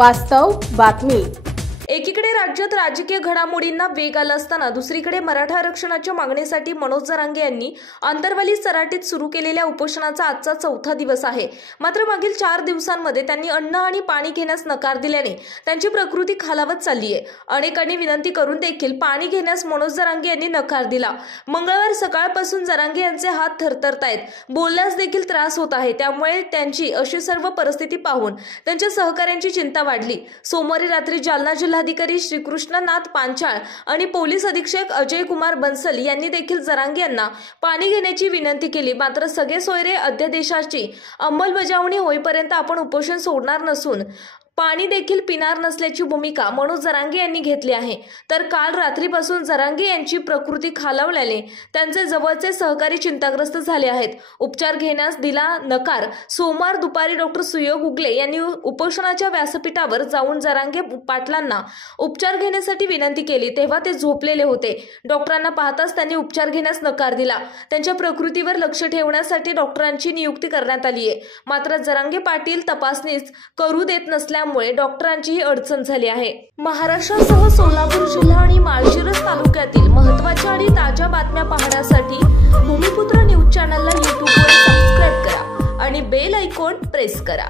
वास्तव बातमी। एकीकडे राज्यात राजकीय घडामोडींना वेग आला असताना दुसरीकडे मराठा आरक्षणाच्या मागणीसाठी मनोज जरांगे यांनी आंतरवाली सराटीत सुरू केलेल्या उपोषणाचा आजचा चौथा दिवस आहे। मात्र मागील 4 दिवसांमध्ये त्यांनी अन्न आणि पाणी घेण्यास नकार दिल्याने त्यांची प्रकृती खालावत चालली आहे। अनेकांनी विनंती करून देखील पाणी घेण्यास मनोज जरांगे यांनी नकार दिला। मंगळवार सकाळपासून जरांगे यांचे हात थरथरतायत, बोलण्यास देखील त्रास होत आहे। त्यामुळे त्यांची अशी सर्व परिस्थिती पाहून त्यांच्या सहकाऱ्यांची चिंता वाढली। सोमवारी रात्री जालना जिल्हाधिकारी श्रीकृष्णनाथ पांचाळ आणि पोलीस अधीक्षक अजय कुमार बन्सल यांनी देखील जरांगे यांना पाणी घेण्याची विनंती केली। मात्र सगळे सोयरे अध्यादेशाची अंमलबजावणी होईपर्यंत आपण उपोषण सोडणार नसून पाणी देखील पिणार नसल्याची भूमिका मनोज जरांगे यांनी घेतली आहे। तर काल रात्रीपासून जरांगे यांची प्रकृती खालावल्याने त्यांचे जवळचे सहकारी चिंताग्रस्त झाले आहेत। उपचार घेण्यास दिला नकार। सोमवार दुपारी डॉक्टर सुयोग उगले यांनी उपोषणाच्या व्यासपीठावर जाऊन जरांगे पाटलांना उपचार घेण्यासाठी विनंती केली, तेव्हा ते झोपलेले होते। डॉक्टरांना पाहताच त्यांनी उपचार घेण्यास नकार दिला। त्यांच्या प्रकृतीवर लक्ष ठेवण्यासाठी डॉक्टरांची नियुक्ती करण्यात आली आहे। मात्र जरांगे पाटील तपासणीच करू देत नसल्यामुळे डॉक्टरांची ही अडचण झाली आहे। महाराष्ट्रासह सोलापूर जिल्हा आणि माळशिरस तालुक्यातील महत्त्वाच्या आणि ताज्या बातम्या पाहण्यासाठी भूमिपुत्र न्यूज चॅनलला यूट्यूबवर सबस्क्राइब करा आणि बेल आयकॉन प्रेस करा।